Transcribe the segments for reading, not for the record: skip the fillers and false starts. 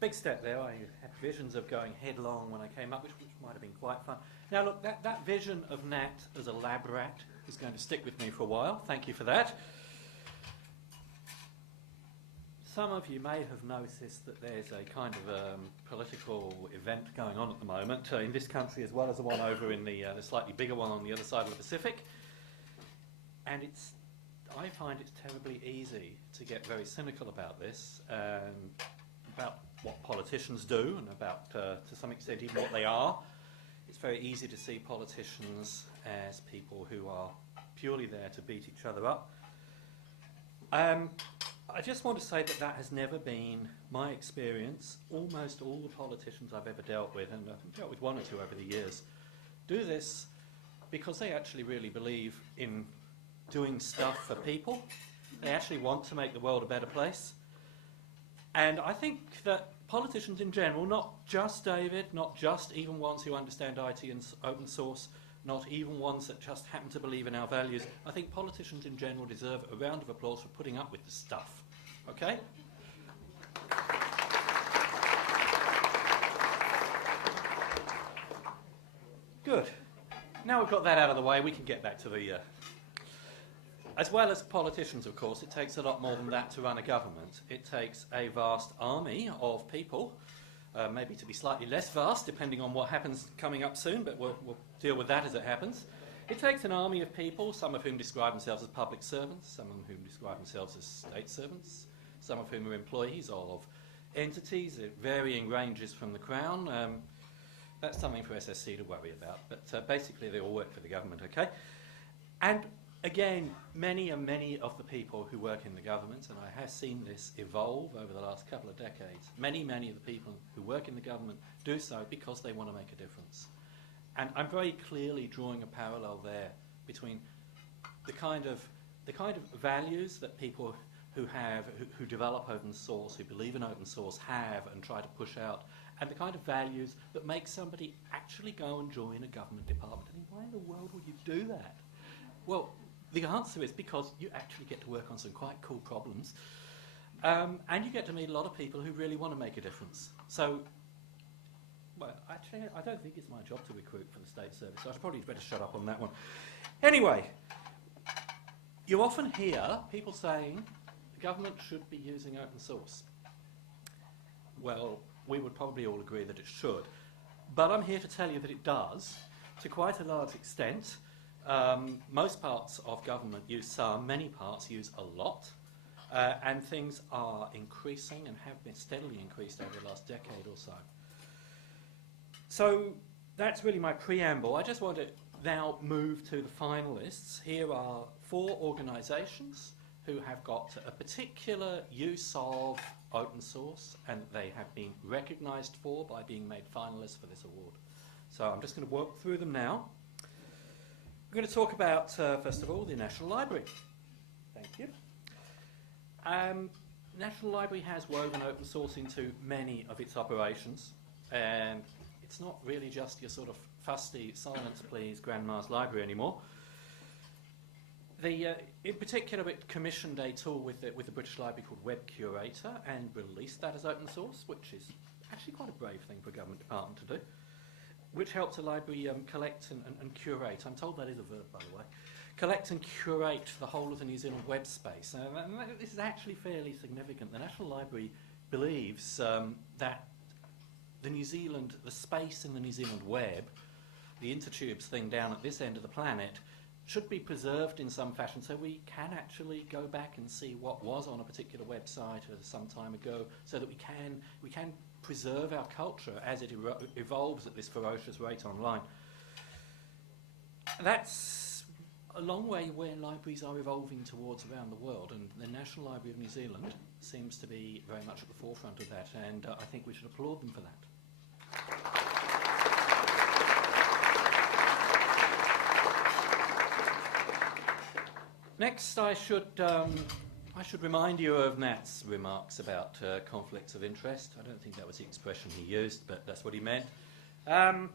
big step there. I had visions of going headlong when I came up, which might have been quite fun. Now look, that vision of Nat as a lab rat is going to stick with me for a while. Thank you for that. Some of you may have noticed that there's a kind of political event going on at the moment in this country, as well as the one over in the slightly bigger one on the other side of the Pacific. And I find it's terribly easy to get very cynical about this, about what politicians do, and about, to some extent, even what they are. It's very easy to see politicians as people who are purely there to beat each other up. I just want to say that has never been my experience. Almost all the politicians I've ever dealt with, and I've dealt with one or two over the years, do this because they actually really believe in doing stuff for people. They actually want to make the world a better place. And I think that politicians in general, not just David, not just even ones who understand IT and open source, not even ones that just happen to believe in our values, I think politicians in general deserve a round of applause for putting up with this stuff. Okay? Good. Now we've got that out of the way, we can get back to the... As well as politicians, of course, it takes a lot more than that to run a government. It takes a vast army of people, maybe to be slightly less vast, depending on what happens coming up soon, but we'll deal with that as it happens. It takes an army of people, some of whom describe themselves as public servants, some of whom describe themselves as state servants, some of whom are employees of entities at varying ranges from the Crown. That's something for SSC to worry about, but basically they all work for the government, okay? And again, many and many of the people who work in the government, and I have seen this evolve over the last couple of decades, many of the people who work in the government do so because they want to make a difference. And I'm very clearly drawing a parallel there between the kind of values that people who develop open source, who believe in open source, have and try to push out, and the kind of values that make somebody actually go and join a government department. I mean, why in the world would you do that? Well, the answer is because you actually get to work on some quite cool problems, and you get to meet a lot of people who really want to make a difference. So, well, actually, I don't think it's my job to recruit for the state service, so I should probably better shut up on that one. Anyway, you often hear people saying the government should be using open source. Well, we would probably all agree that it should, but I'm here to tell you that it does, to quite a large extent. Most parts of government use some, many parts use a lot, and things are increasing and have been steadily increased over the last decade or so. So that's really my preamble. I just want to now move to the finalists. Here are 4 organisations who have got a particular use of open source, and they have been recognised for by being made finalists for this award. So I'm just going to walk through them now. We're going to talk about, first of all, the National Library. Thank you. National Library has woven open source into many of its operations, and it's not really just your sort of fusty, silence please, grandma's library anymore. In particular, it commissioned a tool with the British Library called Web Curator and released that as open source, which is actually quite a brave thing for a government department to do, which helps a library collect and curate. I'm told that is a verb, by the way. Collect and curate the whole of the New Zealand web space. And this is actually fairly significant. The National Library believes that the space in the New Zealand web, the intertubes thing down at this end of the planet, should be preserved in some fashion so we can actually go back and see what was on a particular website some time ago, so that we can preserve our culture as it evolves at this ferocious rate online. That's a long way where libraries are evolving towards around the world, and the National Library of New Zealand seems to be very much at the forefront of that, and I think we should applaud them for that. Next, I should remind you of Nat's remarks about conflicts of interest. I don't think that was the expression he used, but that's what he meant. I'm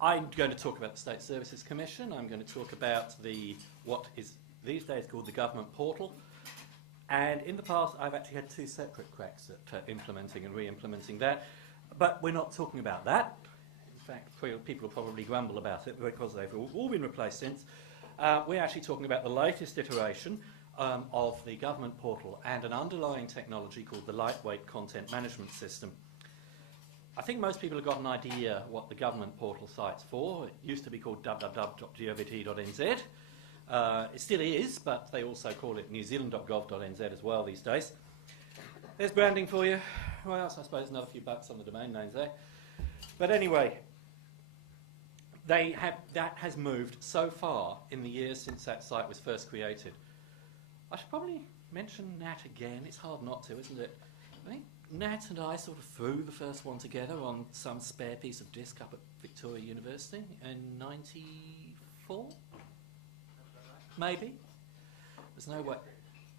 going to talk about the State Services Commission. I'm going to talk about what is these days called the Government Portal. And in the past, I've actually had 2 separate cracks at implementing and re-implementing that. But we're not talking about that. In fact, people will probably grumble about it because they've all been replaced since. We're actually talking about the latest iteration of the government portal and an underlying technology called the Lightweight Content Management System. I think most people have got an idea what the government portal site's for. It used to be called www.govt.nz. It still is, but they also call it newzealand.gov.nz as well these days. There's branding for you. Well, I suppose another few bucks on the domain names there. But anyway, that has moved so far in the years since that site was first created. I should probably mention Nat again. It's hard not to, isn't it? I think Nat and I sort of threw the first one together on some spare piece of disk up at Victoria University in 94? Maybe? There's no way.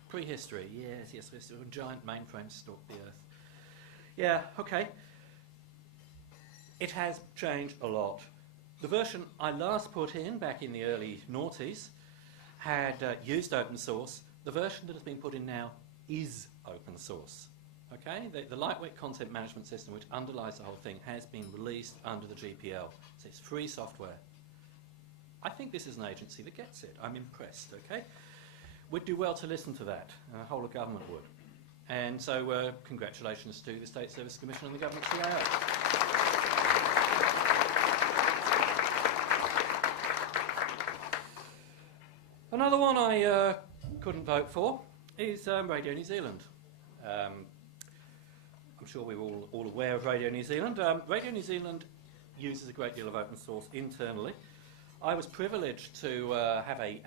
Prehistory, yes. A giant mainframe stalked the Earth. Yeah, okay. It has changed a lot. The version I last put in back in the early noughties had used open source. The version that has been put in now is open source. Okay, the lightweight content management system, which underlies the whole thing, has been released under the GPL. So it's free software. I think this is an agency that gets it. I'm impressed, okay? We'd do well to listen to that. The whole of government would. And so congratulations to the State Service Commission and the Government CIO. Another one I couldn't vote for is Radio New Zealand. I'm sure we're all aware of Radio New Zealand. Radio New Zealand uses a great deal of open source internally. I was privileged to have a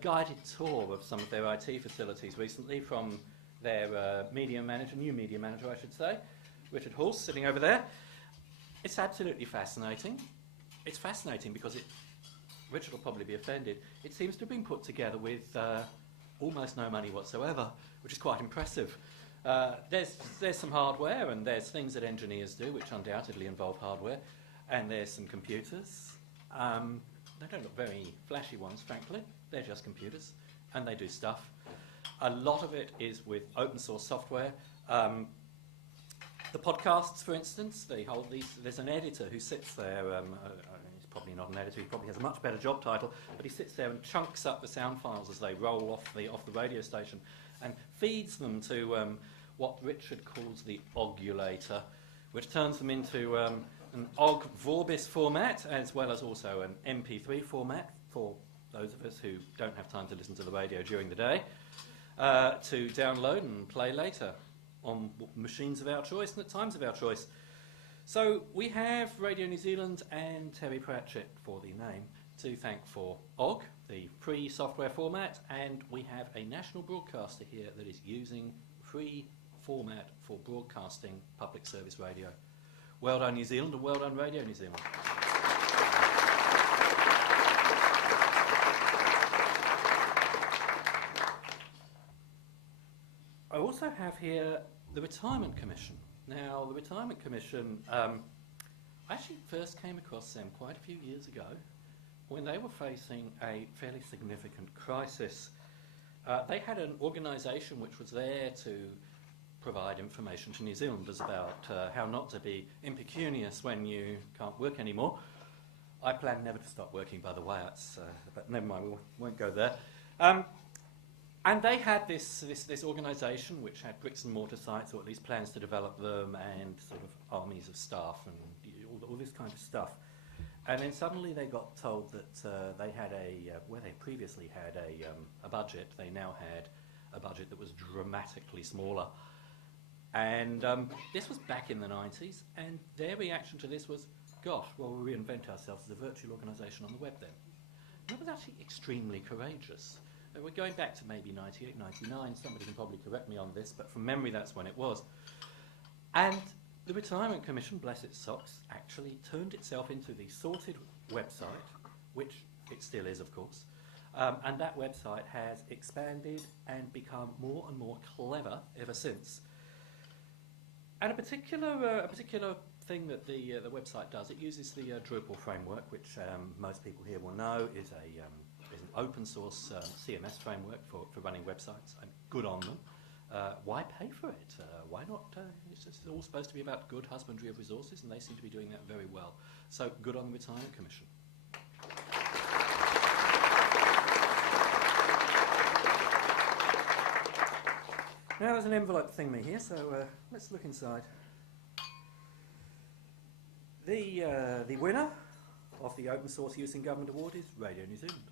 guided tour of some of their IT facilities recently from their new media manager, I should say, Richard Halse, sitting over there. It's absolutely fascinating. It's fascinating because Richard will probably be offended. It seems to have been put together with almost no money whatsoever, which is quite impressive. There's some hardware and there's things that engineers do which undoubtedly involve hardware, and there's some computers. They don't look very flashy ones, frankly. They're just computers and they do stuff. A lot of it is with open source software. The podcasts, for instance, there's an editor who sits there. He's probably not an editor, he probably has a much better job title, but he sits there and chunks up the sound files as they roll off the radio station and feeds them to what Richard calls the ogulator, which turns them into an OGG Vorbis format, as well as also an MP3 format for those of us who don't have time to listen to the radio during the day, to download and play later on machines of our choice and at times of our choice. So we have Radio New Zealand and Terry Pratchett for the name to thank for OGG, the free software format, and we have a national broadcaster here that is using free format for broadcasting public service radio. Well done, New Zealand, and well done, Radio New Zealand. I also have here the Retirement Commission. Now, the Retirement Commission, I actually first came across them quite a few years ago when they were facing a fairly significant crisis. They had an organisation which was there to provide information to New Zealanders about how not to be impecunious when you can't work anymore. I plan never to stop working, by the way, but never mind, we won't go there. And they had this organisation which had bricks and mortar sites, or at least plans to develop them, and sort of armies of staff and all this kind of stuff. And then suddenly they got told that they had where they previously had a budget, they now had a budget that was dramatically smaller. And this was back in the 90s, and their reaction to this was, gosh, well, we'll reinvent ourselves as a virtual organisation on the web then. And that was actually extremely courageous. We're going back to maybe 98, 99, somebody can probably correct me on this, but from memory that's when it was. And the Retirement Commission, bless its socks, actually turned itself into the sorted website, which it still is, of course, and that website has expanded and become more and more clever ever since. And a particular thing that the website does, it uses the Drupal framework, which most people here will know is is an open source CMS framework for running websites, and good on them. Why pay for it? Why not? It's all supposed to be about good husbandry of resources, and they seem to be doing that very well. So good on the Retirement Commission. Now there's an envelope thingy here, so let's look inside. The winner of the Open Source Use in Government Award is Radio New Zealand.